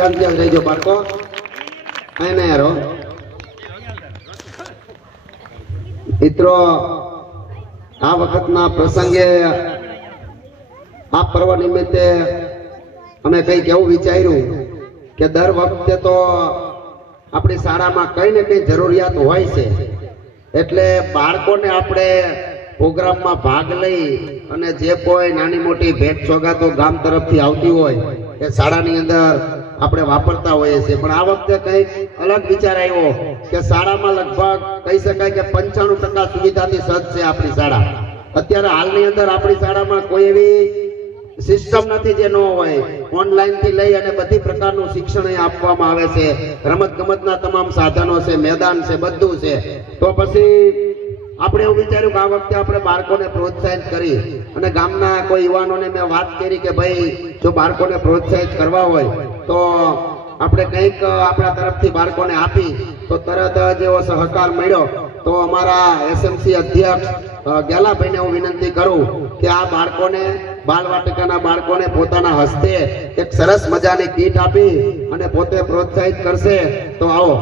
ધ્યાન ધ્યાન રહેજો બાળકો એને યારો મિત્રો આ વખતના પ્રસંગે આ પર્વ નિમિત્તે અમે કંઈક એવું વિચાર્યું કે દર વખતે તો આપણી શાળામાં કઈ ને કઈ જરૂરિયાત હોય છે એટલે બાળકોને આપણે પ્રોગ્રામમાં ભાગ લઈ અને જે કોઈ નાની મોટી ભેટ સોગાતો ગામ તરફથી આવતી હોય એ શાળાની અંદર આપણે વાપરતા હોઈએ છીએ. પણ આ વખતે કંઈક અલગ વિચાર આવ્યો કે શાળામાં લગભગ કહી શકાય કે પંચાણું ટકા સુવિધાથી સજ્જ છે આપણી શાળા. અત્યારે હાલની અંદર આપણી શાળામાં કોઈ એવી સિસ્ટમ નથી જે ન હોય. ઓનલાઈનથી લઈ અને બધી પ્રકારનું શિક્ષણ અહીં આપવામાં આવે છે. રમત ગમતના તમામ સાધનો છે, મેદાન છે, બધું છે. તો પછી આપણે એવું વિચાર્યું કે આ વખતે આપણે બાળકોને પ્રોત્સાહિત કરી અને ગામના કોઈ યુવાનોને મેં વાત કરી કે ભાઈ, જો બાળકોને પ્રોત્સાહિત કરવા હોય તો આપણે કંઈક આપણા તરફથી બાળકોને આપી, તો તરત જ એવો સહકાર મળ્યો. તો અમારા એસએમસી અધ્યક્ષ ગેલાભાઈને હું વિનંતી કરું કે આ બાળકોને બાળવાટિકાના બાળકોને પોતાના હસ્તે એક સરસ મજાની કીટ આપી અને પોતે પ્રોત્સાહિત કરશે. તો આવો.